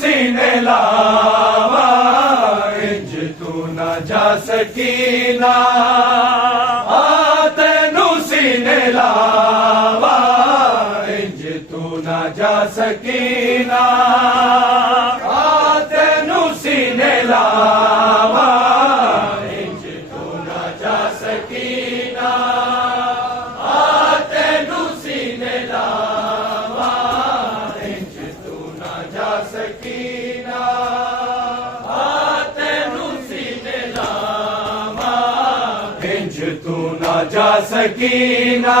सीने लावा इंज तू न जा सकीना तेनू सीने लावा इंज तू न जा सकीना तेनू सीने लावा इंज तू न जा सकीना तेनू सीने लावा इंज तू न जा सकीना तेनू सीने लावा इंज तू न जा सकीना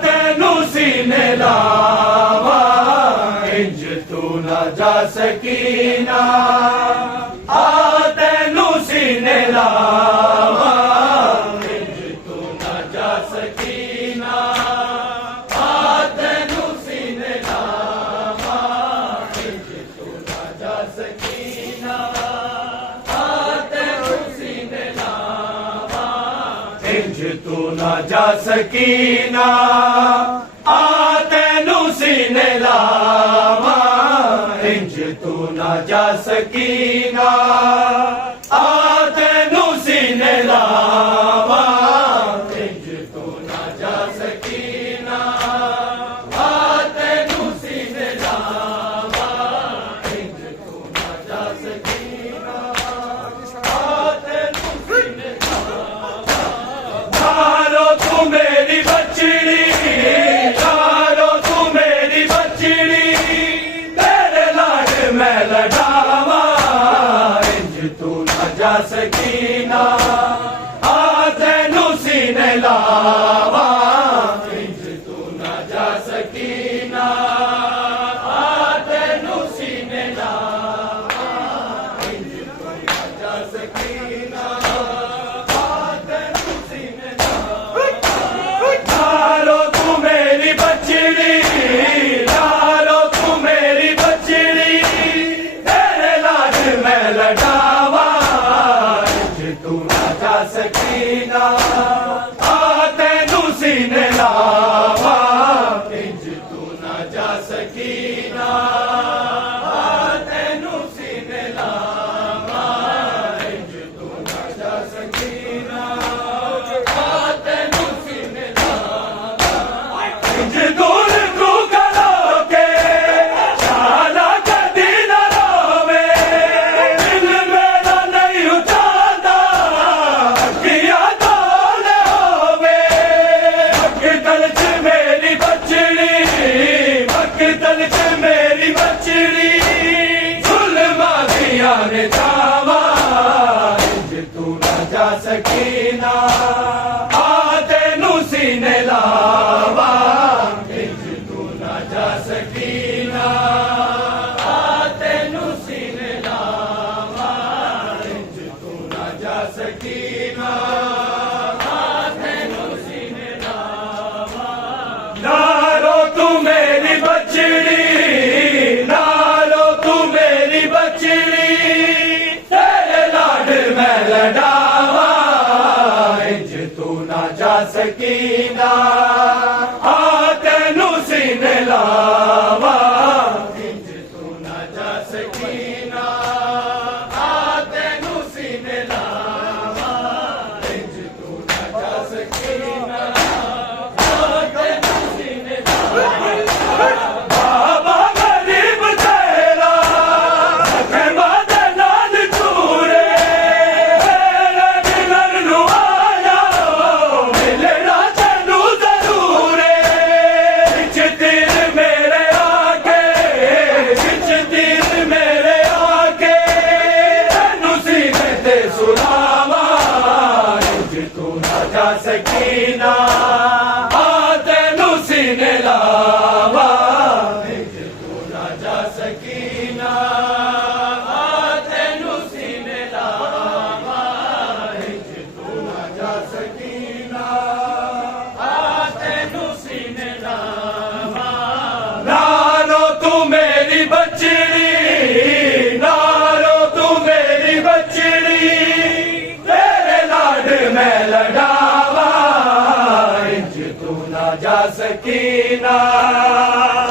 तेनू सीने लावा इंज तू न जा सकीना तेनू सीने लावा इंज तू न जा सकीना तेनू सीने लावा इंज तू न जा सकीना तेनू सीने लावा इंज तू न जा सकीना तेनू सीने लावा इंज तू न जा सकीना तेनू सीने लावा इंज तू न जा सकीना तेनू सीने लावा इंज तू न जा सकीना तेनू सीने लावा धारो तू मेरी बचड़ी धारो तू मेरी बचड़ी तेरे लाड मैं लड़ावा इंज तू न जा सकीना तेनू सीने लावा इंज तू न जा सकीना तेनू सीने लावा इंज तू न जा सकीना तेनू सीने लारो तू मेरी बचड़ी लारो तू मेरी बचड़ी तेरे लाड मैं लड़ावा इंज तू न जा सकीना तेनू सीने लावा इंज तू न जा सकीना तेनू सीने लावा इंज तू न जा सकीना तेनू सीने लावा इंज दूर तू करो के शाला कदी न रोवे दिल मेरा नहीं उठाता किया दौल होवे मक्तल च मेरी बचड़ी मक्तल च मेरी बचड़ी जुल्मा दिया ने जावा इंज तू न जा सकीना तेनू सीने लावा इंज तू न जा सकीना तेनू सीने लावा इंज तू न जा सकीना तेनू सीने लावा नारो तू मेरी बचड़ी नारो तू मेरी बचड़ी तेरे लाड मैं लड़ावा इंज तू न जा सकीना तेनू सीने लावा इंज तू न जा सकीना तेनू सीने लावा इंज तू न जा सकीना तेनू सीने लावा बाबा गरीब तेरा कहमा दे नाल चूरे मेरे दिलर नु आया मिलना चैनू जरूर बिच तीर मेरे आके बिच तीर मेरे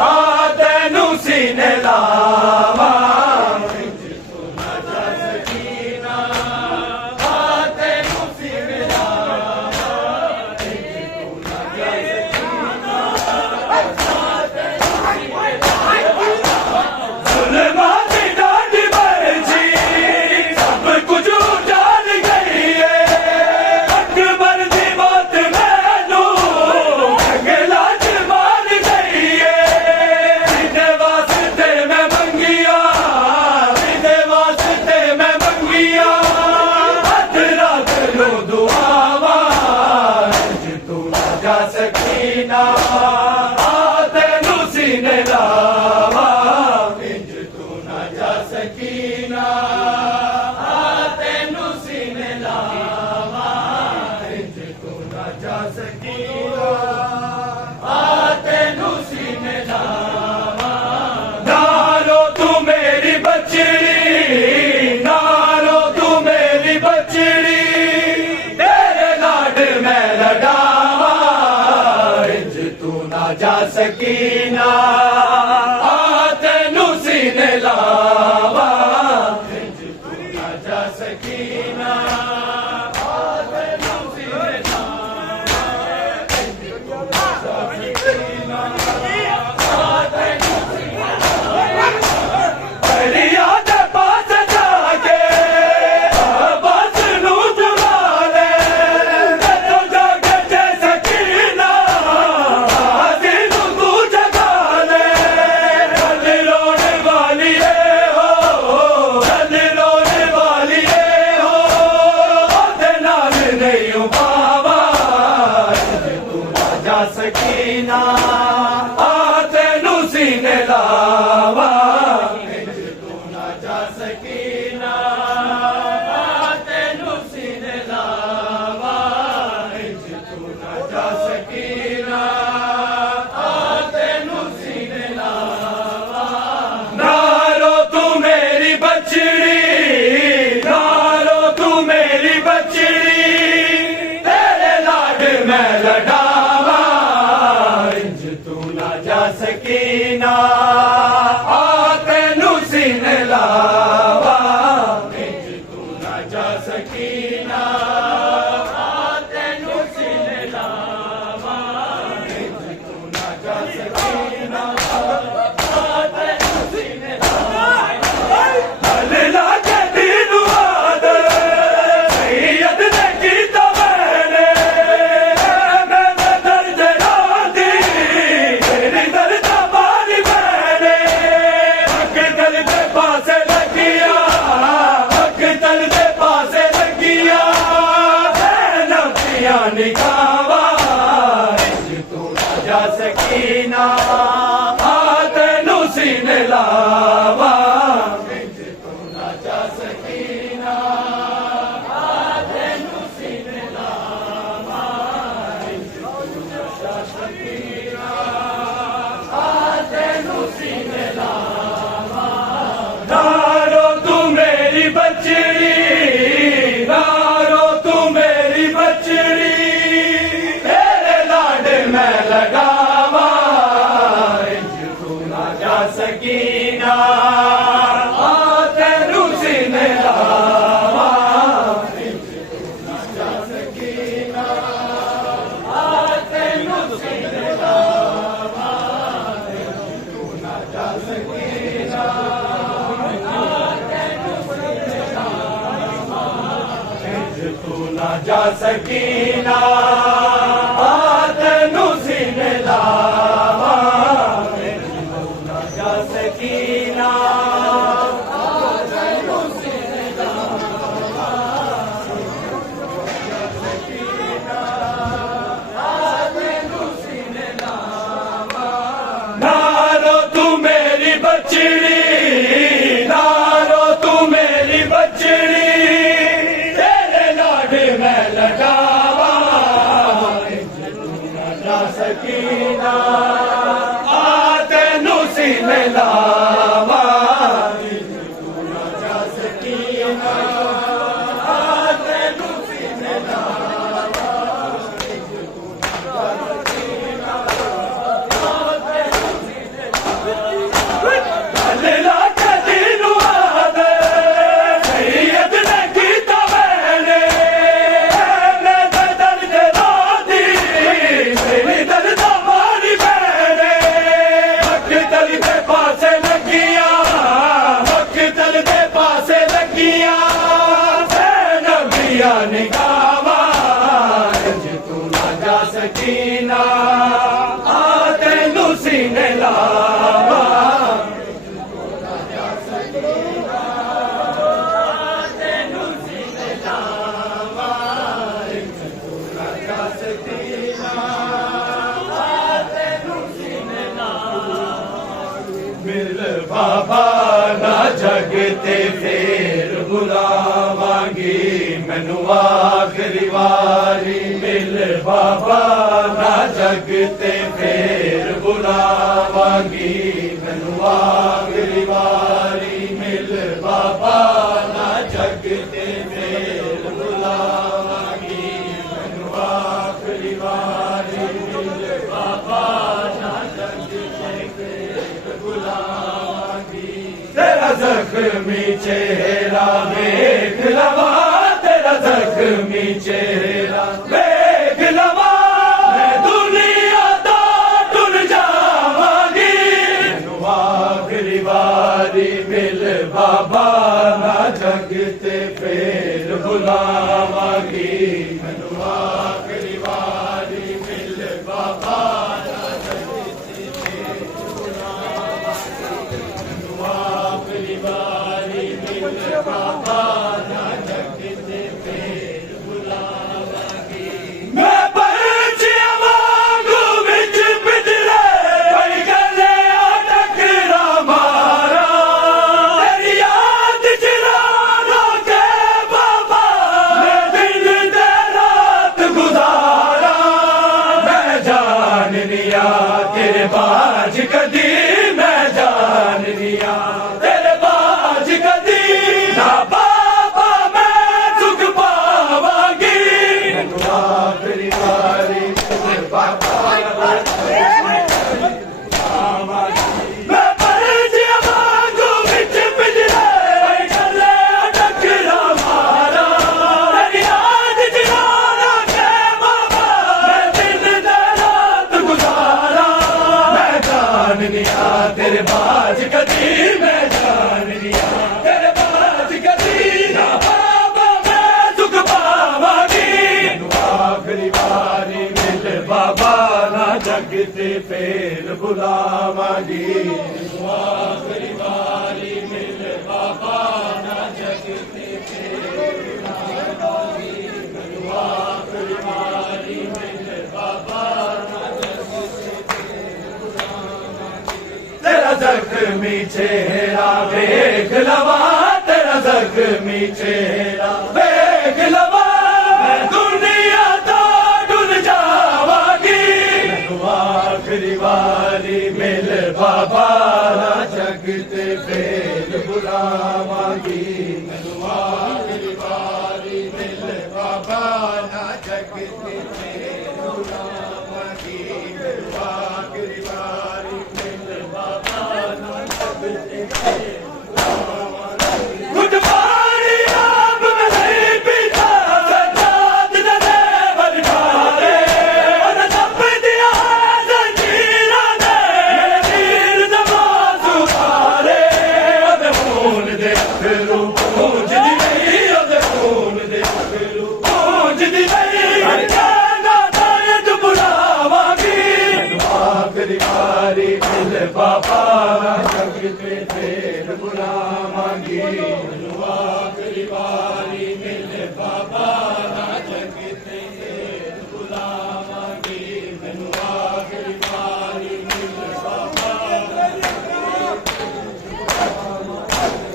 ਆ ਤੈਨੂੰ ਸੀਨੇ ਲਾਵਾਂ ਇੰਜ ਤੂੰ ਨਾ ਜਾ ਸਕੀਨਾ ਆ ਤੈਨੂੰ ਸੀਨੇ ਲਾਵਾਂ ਇੰਜ ਤੂੰ ਨਾ ਜਾ ਸਕੀਨਾ ਜ਼ੁਲਮਾਂ ਦੀ ਡਾਢ ਮਰਜੀ ਸਭ ਕੁਝ ਉਜਾੜ ਗਈ ਏ ਅਕਬਰ ਦੀ ਮੌਤ ਮੈਨੂੰ ਜੰਗਲਾਂ 'ਚ ਮਾਰ ਗਈ ਏ ਜਿਹਦੇ ਵਾਸਤੇ ਮੈਂ ਮੰਗੀਆਂ ਜਿਹਦੇ ਵਾਸਤੇ ਮੈਂ ਮੰਗੀਆਂ ਅੱਧ ਰਾਤ ਨੂੰ ਦੁਆਵਾਂ ਇੰਜ ਤੂੰ ਨਾ ਜਾ ਸਕੀਨਾ ਆ ਤੈਨੂੰ ਸੀਨੇ ਲਾਵਾਂ ਇੰਜ ਤੂੰ ਨਾ ਜਾ ਸਕੀਨਾ ਆ ਤੈਨੂੰ ਸੀਨੇ ਲਾਵਾਂ ਇੰਜ ਤੂੰ ਨਾ ਜਾ ਸਕੀਨਾ ਆ ਤੈਨੂੰ ਸੀਨੇ ਲਾਵਾਂ ਨਾਰੋ ਤੂੰ ਮੇਰੀ ਬਚੜੀ ਨਾਰੋ ਤੂੰ ਮੇਰੀ ਬਚੜੀ ਤੇਰੇ ਲਾਡ ਮੈਂ ਲਡਾਵਾਂ ਇੰਜ ਤੂੰ ਨਾ ਜਾ ਸਕੀਨਾ ਆ ਤੈਨੂੰ ਸੀਨੇ ਲਾਵਾਂ ਇੰਜ ਤੂੰ ਨਾ ਜਾ ਸਕੀਨਾ ਆ ਤੈਨੂੰ ਸੀਨੇ ਲਾਵਾਂ ਇੰਜ ਤੂੰ ਨਾ ਜਾ ਸਕੀਨਾ ਆ ਤੈਨੂੰ ਸੀਨੇ ਲਾਵਾਂ ਦਰਿਆ ਦੇ ਪਾਸ ਜਾ ਕੇ ਬਸ ਨੂੰ ਜੁਲਾ ਲੈ ਜਦੋਂ ਜਾਗੇ ਜੇ ਸਕੀਨਾ ਦਿਲ ਨੂੰ ਤੂੰ ਜਗਾ ਲੈ ਚੱਲ ਰੋਣ ਵਾਲੀ ਏ ਹੋ ਚੱਲ ਰੋਣ ਵਾਲੀ ਏ ਹੋ ਉਹਦੇ ਨਾਲ ਨਹੀਂ ਉਪਾਵਾ ਇੰਜ ਤੂੰ ਨਾ ਜਾ ਸਕੀਨਾ ਆ ਤੈਨੂੰ ਸੀਨੇ ਲਾਵਾਂ ਇੰਜ ਤੂੰ ਨਾ ਜਾ ਸਕੀਨਾ ਆ ਤੈਨੂੰ ਸੀਨੇ ਲਾਵਾਂ ਇੰਜ ਤੂੰ ਨਾ ਜਾ ਸਕੀਨਾ ਆ ਤੈਨੂੰ ਸੀਨੇ ਲਾਵਾਂ ਨਾਰੋ ਤੂੰ ਮੇਰੀ ਬਚੜੀ ਨਾਰੋ ਤੂੰ ਮੇਰੀ ਬਚੜੀ ਤੇਰੇ ਲਾਡ ਮੈਂ ਲਡਾਵਾਂ ਇੰਜ ਤੂੰ ਨਾ ਜਾ ਸਕੀਨਾ ਆ ਤੈਨੂੰ ਸੀਨੇ ਲਾਵਾਂ ਇੰਜ ਤੂੰ ਨਾ ਜਾ ਸਕੀਨਾ ਆ ਤੈਨੂੰ ਸੀਨੇ ਲਾਵਾਂ ਇੰਜ ਤੂੰ ਨਾ ਜਾ ਸਕੀਨਾ ਆ ਤੈਨੂੰ ਸੀਨੇ ਲਾਵਾਂ ਹਲ ਲਾ ਕੇ ਦਿਨ ਆਦ ਸੈਯਦ ਨੇ ਕੀਤਾ ਮੈਨੇ ਮੈਂ ਦਰਦ ਰਾਦੀ ਤੇਰੀ ਦਰਦ ਮਾਰੀ ਮੈਨੇ ਅੱਗ ਦਿਲ ਦੇ ਪਾਸੇ ਲੱਗਿਆ ਅੱਗ ਦਿਲ ਦੇ ਪਾਸੇ ਲੱਗਿਆ ਨਫਸੀਆਂ ਨਿਗਾਹਾਂ ਇੰਜ ਤੂੰ ਨਾ ਜਾ ਸਕੀਨਾ ਆ ਤੈਨੂੰ ਸੀਨੇ ਲਾਵਾਂ ਇੰਜ ਤੂੰ ਨਾ ਜਾ ਸਕੀਨਾ ਆ ਤੈਨੂੰ ਸੀਨੇ ਲਾਵਾਂ ਇੰਜ ਤੂੰ ਨਾ ਜਾ ਸਕੀਨਾ ਆ ਤੈਨੂੰ ਸੀਨੇ ਲਾਵਾਂ ਨਾਰੋ ਤੂੰ ਮੇਰੀ ਬਚੜੀ ਨਾਰੋ ਤੂੰ ਮੇਰੀ ਬਚੜੀ ਤੇਰੇ ਲਾਡ ਮੈਂ ਲਗਾਵਾਂ ਇੰਜ ਤੂੰ ਨਾ ਜਾ ਸਕੀਨਾ ਆ ਤੈਨੂੰ ਸੀਨੇ ਲਾਵਾਂ ਇੰਜ ਤੂੰ ਨਾ ਜਾ ਸਕੀਨਾ ਆ ਤੈਨੂੰ ਸੀਨੇ ਲਾਵਾਂ ਇੰਜ ਤੂੰ ਨਾ ਜਾ ਸਕੀਨਾ ਆ ਤੈਨੂੰ ਸੀਨੇ ਲਾਵਾਂ ਇੰਜ ਤੂੰ ਨਾ ਜਾ ਸਕੀਨਾ ਆ ਤੈਨੂੰ ਸੀਨੇ ਲਾਵਾਂ ਇੰਜ ਤੂੰ ਨਾ ਜਾ ਸਕੀਨਾ ਆ ਤੈਨੂੰ ਸੀਨੇ ਲਾਵਾਂ ਆ ਤੈਨੂੰ ਸੀਨੇ ਲਾਵਾਂ ਨਾਰੋ ਤੂੰ ਮੇਰੀ ਬਚੜੀ ਨਾਰੋ ਤੂੰ ਮੇਰੀ ਬਚੜੀ ਤੇਰੇ ਲਾਡ ਮੈਂ ਲਗਾਵਾਂ ਮਿਲ ਬਾਬਾ ਨਾ ਜਗ ਤੇ ਫੇਰ ਬੁਲਾਵਾਂਗੀ ਮੈਨੂੰ ਆਖਰੀ ਵਾਰੀ ਮਿਲ ਬਾਬਾ ਨਾ ਜਗ ਤੇ ਫੇਰ ਬੁਲਾਵਾਂਗੀ ਮੈਨੂੰ ਆਖਰੀ ਵਾਰੀ ਮਿਲ ਬਾਬਾ ਨਾ ਜਗ ਤੇ ਫੇਰ ਬੁਲਾਵਾਂਗੀ ਮੈਨੂੰ ਆਖਰੀ ਵਾਰੀ ਮਿਲ ਬਾਬਾ ਨਾ ਜਗ ਤੇ ਫੇਰ ਬੁਲਾਵਾਂਗੀ ਤੇਰਾ ਜ਼ਖਮੀ ਚਿਹਰਾ ਵੇਖ ਲਵਾਂ ਤੇਰਾ ਜ਼ਖਮੀ ਚਿਹਰਾ ਵੇਖ ਲਵਾਂ ਮੈਂ ਦੁਨੀਆ ਤੋਂ ਟੁਰ ਜਾਵਾਂਗੀ ਮੈਨੂੰ ਆਖਰੀ ਵਾਰੀ ਮਿਲ ਬਾਬਾ ਨਾ ਜਗ ਤੇ ਫੇਰ ਬੁਲਾਵਾਂਗੀ ਮੈਨੂੰ ਆਖਰੀ ਵਾਰੀ ਮਿਲ ਬਾਬਾ ਨਾ ਜਗ ਤੇ ਫੇਰ ਆਖਰੀ ਵਾਰੀ ਮਿਲ ਬਾਬਾ ਨਾ ਜਗ ਤੇ ਫੇਰ ਬੁਲਾਵਾਂਗੀ ਮੈਂ ਪਰਚਿਆਂ ਵਾਂਗੂ ਵਿੱਚ ਪਿਟਲੇ ਬੜੀ ਗੱਲੇ ਟਕਰਾ ਮਾਰਾਂ ਤੇਰੀ ਯਾਦ ਚ ਰੋ ਕੇ ਬਾਬਾ ਮੈਂ ਦਿਨ ਤੇ ਰਾਤ ਗੁਜ਼ਾਰਾਂ ਮੈਂ ਜਾਣਨੀਆ ਤੇਰੇ ਬਾਝ ਕਦੀ ਮੈਂ ਜਾਣਨੀਆ ਤੇਰੇ ਬਾਝ ਕਦੀ ਨਾ ਬਾਬਾ ਮੈਂ ਸੁਖ ਪਾਵਾਂਗੀ ਮੈਨੂੰ ਆਖਰੀ ਵਾਰੀ ਤੇਰੇ ਬਾਬਾ ਮੈਂ ਪਰਚਿਆਂ ਵਾਂਗੂ ਵਿੱਚ ਪਿਜਲੇ ਬਈ ਗੱਲੇ ਟਕਰਾ ਮਾਰਾਂ ਤੇਰੀ ਯਾਦ ਚ ਰੋ ਕੇ ਬਾਬਾ ਮੈਂ ਦਿਨ ਤੇ ਰਾਤ ਗੁਜ਼ਾਰਾਂ ਮੈਂ ਜਾਣਨੀਆ ਤੇਰੇ ਬਾਝ ਕਦੀ ਮੈਂ ਜਾਣਨੀਆ ਤੇਰੇ ਬਾਝ ਕਦੀ ਨਾ ਬਾਬਾ ਮੈਂ ਸੁਖ ਪਾਵਾਂਗੀ ਮੈਨੂੰ ਆਖਰੀ ਵਾਰੀ ਮਿਲ ਬਾਬਾ ਨਾ ਜਗ ਤੇ ਫੇਰ ਬੁਲਾਵਾਂਗੀ ਮੈਨੂੰ ਆਖਰੀ ਵਾਰੀ ਮਿਲ ਬਾਬਾ ਨਾ ਜਗ ਤੇ ਫੇਰ ਬੁਲਾਵਾਂਗੀ ਮੈਨੂੰ ਆਖਰੀ ਵਾਰੀ ਮਿਲ ਬਾਬਾ ਨਾ ਜਗ ਤੇ ਤੇਰਾ ਜ਼ਖਮੀ ਚਿਹਰਾ ਵੇਖ ਲਵਾਂ ਤੇਰਾ ਜ਼ਖਮੀ ਚਿਹਰਾ ਵੇਖ ਲਵਾਂ ਮੈਂ ਦੁਨੀਆ ਤੋਂ ਡੁੱਲ ਜਾਵਾਂਗੀ ਮੈਨੂੰ ਆਖਰੀ ਵਾਰੀ ਮਿਲ ਬਾਬਾ ਨਾ ਜਗ ਤੇ ਫੇਰ ਬੁਲਾਵਾਂਗੀ ਮੈਨੂੰ ਆਖਰੀ ਵਾਰੀ ਮਿਲ ਬਾਬਾ ਨਾ ਜਗ ਤੇ ਫੇਰ ਬੁਲਾਵਾਂਗੀ ਮੈਨੂੰ ਆਖਰੀ ਵਾਰੀ ਮਿਲ ਬਾਬਾ ਨਾ ਜਗ ਤੇ ਫੇਰ ਗੁੱਟ ਪਾਣੀ ਆਪ ਮੈਂ ਨਹੀਂ ਪੀਤਾ ਸਜਾਦ ਦੇ ਬਲਕਾਰੇ ਉਹ ਦੱਬ ਦਿਆ ਜ਼ੰਜੀਰਾਂ ਨੇ ਮੇਰੇ ਵੀਰ ਨਮਾਜ਼ ਉਤਾਰੇ ਉਹਦੇ ਖੂਨ ਦੇ ਅਥਰੂ ਪੂੰਝਦੀ ਨਹੀਂ ਉਹਦੇ ਖੂਨ ਦੇ ਅਥਰੂ ਪੂੰਝਦੀ ਨਹੀਂ ਹਰ ਜਾਨਾ ਦਰਦ ਬੁਲਾਵਾਂਗੀ ਮੈਨੂੰ ਆਖਰੀ ਵਾਰੀ ਮਿਲ ਬਾਬਾ ਨਾ ਜਗ ਤੇ ਫੇਰ ਬੁਲਾਵਾਂਗੀ ਮੈਨੂੰ ਆਖਰੀ ਵਾਰੀ ਮਿਲ ਬਾਬਾ ਨਾ ਜਗ ਤੇ ਫੇਰ ਬੁਲਾਵਾਂਗੀ ਮੈਨੂੰ ਆਖਰੀ ਵਾਰੀ ਮਿਲ ਬਾਬਾ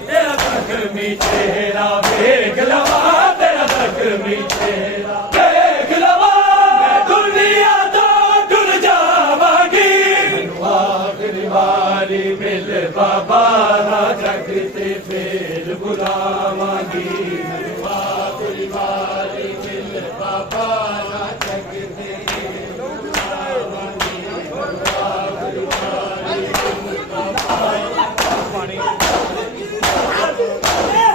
ਤੇਰਾ ਜ਼ਖਮੀ ਚਿਹਰਾ ਵੇਖ ਲਵਾਂ ਤੇਰਾ ਜ਼ਖਮੀ ਚਿਹਰਾ ਵੇਖ ਲਵਾਂ ਮੈਂ ਦੁਨੀਆ ਤੋਂ ਟੁਰ ਜਾਵਾਂਗੀ ਮੈਨੂੰ ਆਖਰੀ ਵਾਰੀ ਮਿਲ ਬਾਬਾ ਨਾ ਜਗ ਤੇ ਫੇਰ ਬੁਲਾਵਾਂਗੀ ਮੈਨੂੰ ਆਖਰੀ ਵਾਰੀ ਮਿਲ ਬਾਬਾ ਨਾ ਜਗ ਤੇ ਫੇਰ ਬੁਲਾਵਾਂਗੀ ਮੈਨੂੰ ਆਖਰੀ ਵਾਰੀ ਮਿਲ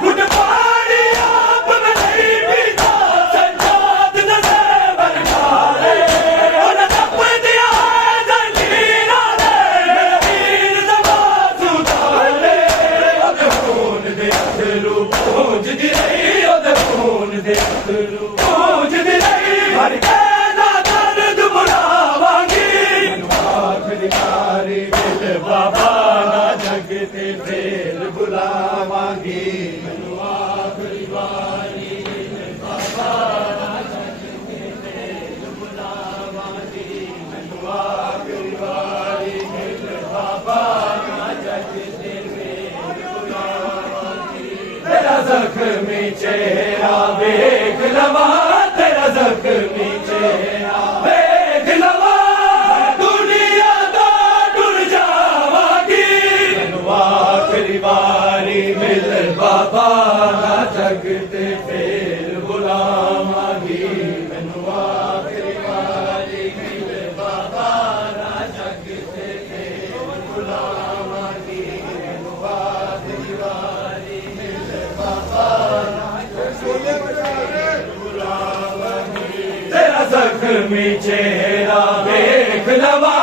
ਗੁੱਟ ਪਾਣੀ ਆਪ ਮੈਂ ਨਹੀਂ ਪੀਤਾ ਸਜਾਦ ਦੇ ਬਲਕਾਰੇ ਉਹ ਦੱਬ ਦਿਆ ਜ਼ੰਜੀਰਾਂ ਨੇ ਮੇਰੇ ਵੀਰ ਨਮਾਜ਼ ਉਤਾਰੇ ਉਹਦੇ ਖੂਨ ਦੇ ਅਥਰੂ ਪੂੰਝਦੀ ਨਹੀਂ ਉਹਦੇ ਖੂਨ ਦੇ ਅਥਰੂ ਪੂੰਝਦੀ ਨਹੀਂ ਹਰ ਕਹਿਣਾ ਦਰਦ ਬੁਲਾਵਾਂਗੀ ਮੈਨੂੰ ਆਖਰੀ ਵਾਰੀ ਮਿਲ ਬਾਬਾ ਨਾ ਜਗ ਤੇ ਫੇਰ ਬੁਲਾ बुलावांगी मैनू आखिरी वारी मिल बाबा राजा के फेर बुलावांगी मैनू आखिरी वारी मिल बाबा राजा के फेर बुलावांगी तेरा जख्मी चेहरा देख लवा तेरा जख्मी चेहरा देख लवा दुनिया तो टुर जावांगी मैनू आखिरी वारी मिल बाबा जगते फेर बुलावांगी मैनू आखिरी वारी मिल बाबा जगते फेर बुलावांगी मैनू आखिरी वारी मिल बाबा तेरा जख्मी चेहरा देख लवा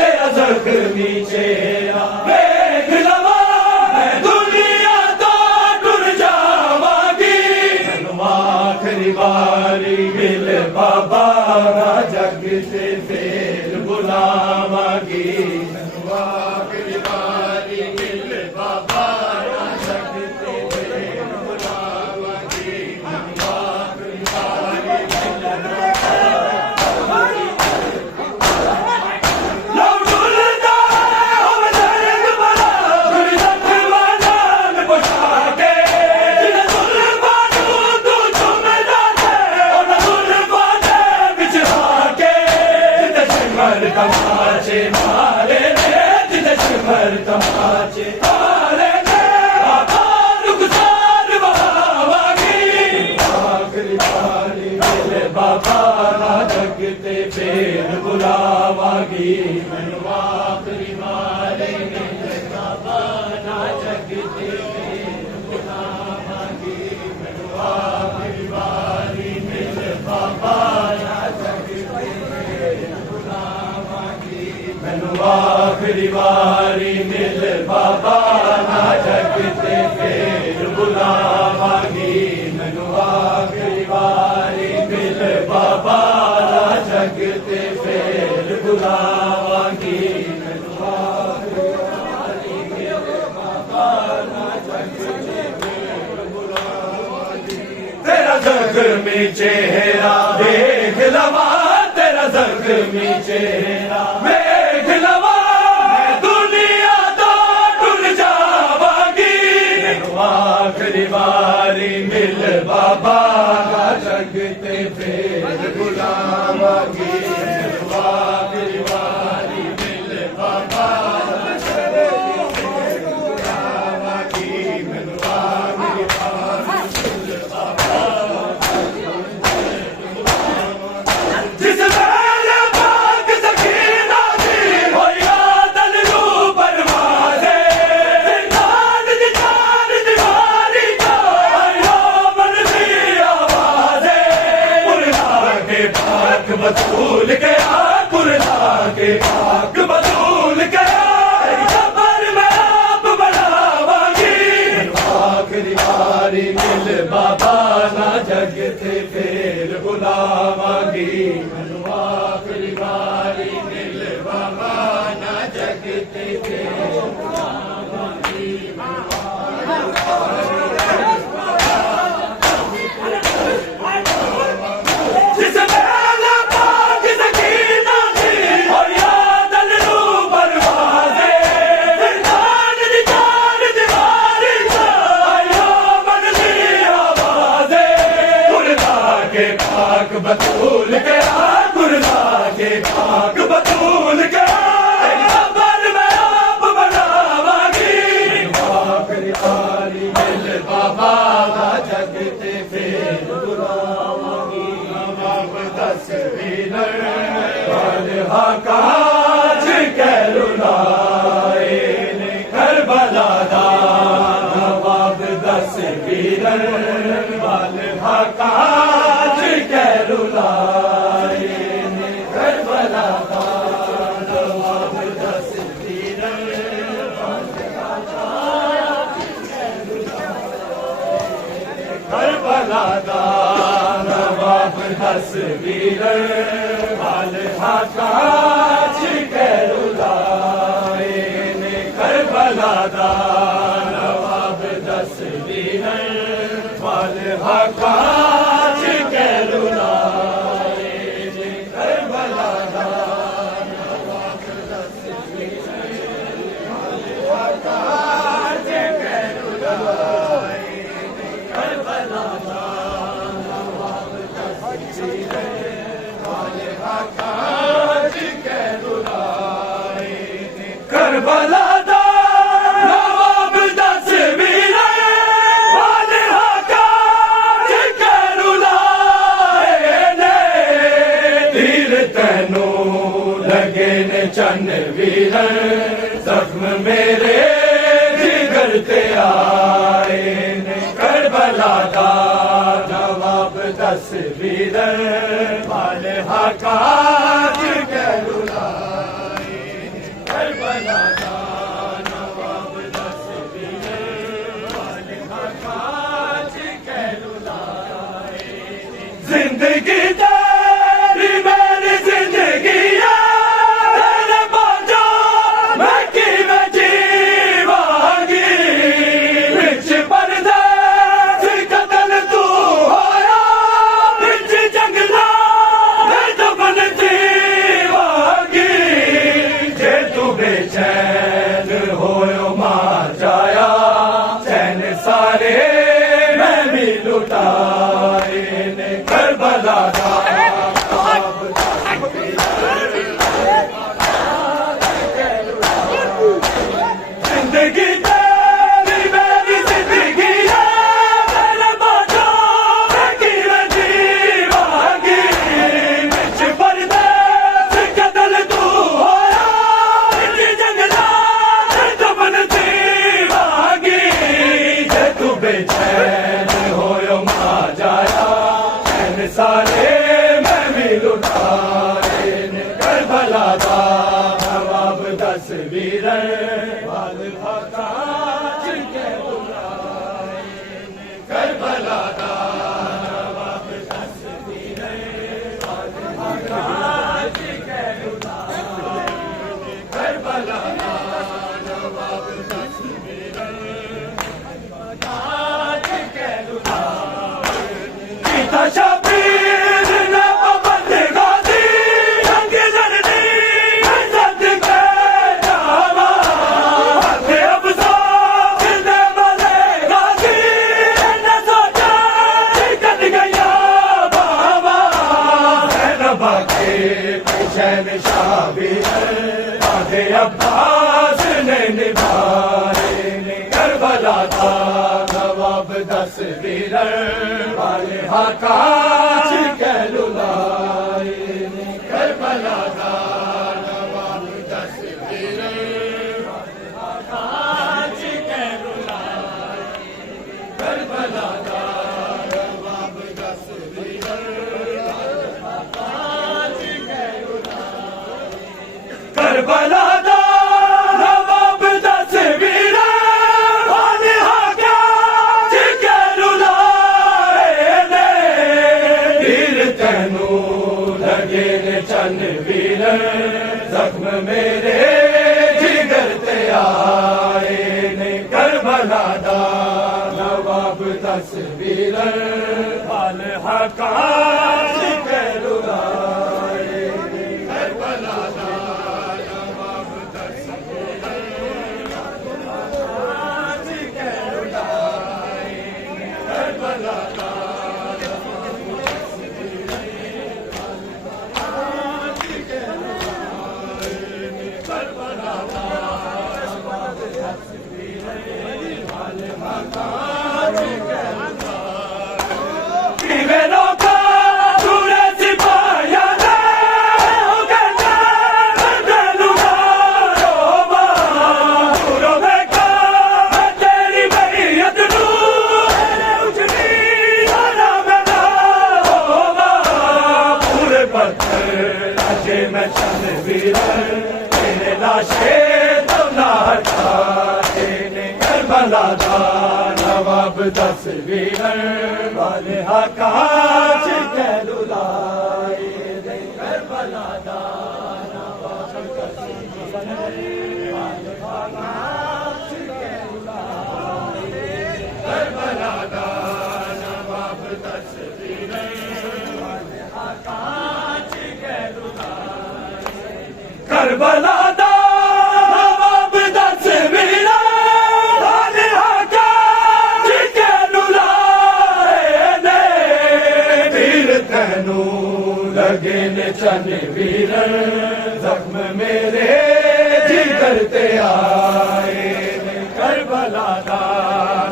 तेरा जख्मी चेहरा देख लवा मैं दुनिया तो टुर जावांगी मैनू आखिरी वारी मिल बाबा जगते फेर बुलावांगी मैनू आखिरी वारी मिल बाबा जगते फेर बुलावांगी मैनू आखिरी वारी तमाचे मारे जिते शिमर तमाचे मारे बाबा रुखसार बहावांगी आखिरी वारी मिल बाबा जगते फेर बुलावांगी मैनू आखिरी वारी मिल बाबा जगते फेर बुलावांगी मैनू आखिरी वारी मिल बाबा मैनू आखिरी वारी मिल बाबा जगते फेर बुलावांगी मैनू आखिरी वारी मिल बाबा जगते फेर बुलावांगी मैनू आखिरी वारी मिल बाबा जगते फेर बुलावांगी तेरा जख्मी चेहरा देख लवा तेरा जख्मी चेहरा देख लवा मैं दुनिया तो टुर जावांगी मैनू आखिरी वारी मिल बाबा जगते फेर बुलावांगी मैनू आखिरी वारी मिल बाबा जगते फेर बुलावांगी मैनू आखिरी वारी मिल बाबा जिस वेले पाक सकीना दी होया दल रू परवाज़े जिंदान दी चार दीवारी का आया मन दी आवाज़े कुरला के पाक बतूल के कुरला के पाक बतूल के खबर में आप बनावांगी आखिरी वारी मिल बाबा जगते फेर बुलावांगी मैनू आखिरी वारी मिल बाबा जगते फेर बुलावांगी जिस वेले पाक सकीना दी होया दल रू परवाज़े जिंदान दी चार दीवारी का आया मन दी आवाज़े कुरला के पाक बतूल के कुरला के पाक बतूल के खबर में आप बनावांगी आखिरी वारी मिल बाबा जगते फेर बुलावांगी बाब तस्वीर काज के रुलाए करबला दा नवाब तस्वीर काज के रुलाए करबला दा नवाब तस्वीर करबला दा नवाब तस्वीर बाल काज के रुलाए करबला दा नवाब तस्वीर वाले हकाज के रुलाए करबला दा नवाब तस्वीर वाले हकाज के रुलाए करबला दा नवाब तस्वीर वाले हकाज के रुलाए करबला दा नवाब तस्वीर वाले हकाज के रुलाए ने तीर तैनू लगे ने चन वीर जख्म मेरे जिगर ते आए ने करबला दा नवाब तस्वीर वाले हकाज के रुलाए करबला दा नवाब तस्वीर वाले हकाज के रुलाए जिंदगी तेरी मेरी जिंदगी है तेरे बाजो मैं किवें जीवांगी विच परदेस कतल तू होया विच जंगला मैं दफन जीवांगी जे तू बेचैन होयो मार जाया चैन सारे मैं भी लुटाए ने करबला दा जिंदगी तेरी मेरी जिंदगी है तेरे बाजो मैं किवें जीवांगी विच परदेस कतल तू होया विच जंगला मैं दफन जीवांगी जे तू बेचैन होयो मार जाया चैन सारे मैं भी लुटाए ने करबला दा नवाब तस्वीर वाले हकाज के रुलाए करबला दा नवाब तस्वीर वाले हकाज के रुलाए करबला दा नवाब तस्वीर हकाज के रुलाए गीता शबीर ने पाबंद गाजी रंग जरनी इज्जत के जावा हथे अफसोस दे वाले गाजी न सोचा निकल गया बाबा ज़ैनबा के हुसैन शाबीर आधे अब्बास ने निभाए ने करबला दा नवाब तस्वीर वाले हकाज के रुलाए ने करबला दा नवाब तस्वीर वाले हकाज के रुलाए करबला दा नवाब तस्वीर वाले हकाज के रुलाए करबला दा नवाब तस्वीर वाले हकाज के रुलाए ने तीर तैनू लगे ने चन वीर जख्म मेरे जिगर ते आए ने करबला दा नवाब तस्वीर वाले हकाज के रुलाए ने करबला दा नवाब तस्वीर वाले हकाज के रुलाए ने करबला दा मैं चंद वीर तेरे लाशे तो ना हटाए ने करबला दा नवाब तस्वीर वाले हकाज के रुलाए ने करबला दा नवाब तस्वीर वाले हकाज के रुलाए लगे ने चन वीरन जख्म मेरे जिगर ते आए करबला दा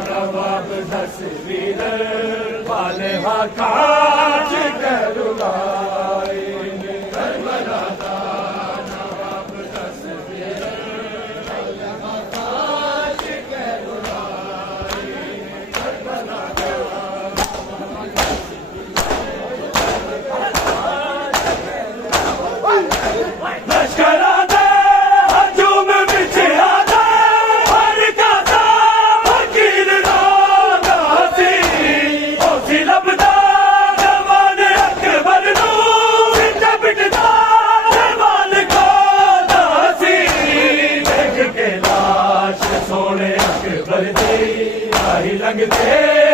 नवाब दस वीरन वाले हाकाज करुलाए करबला दा नवाब दस वीरन वाले हाकाज करुलाए करबला दा लश्करा दे हजूम विच आदा हर कादा फकीर नादा सी ओसी लभदा जवान अकबर नूं विच पिटदा जवान खादा सी देख के लाश सोने अकबर दी आई लंघदे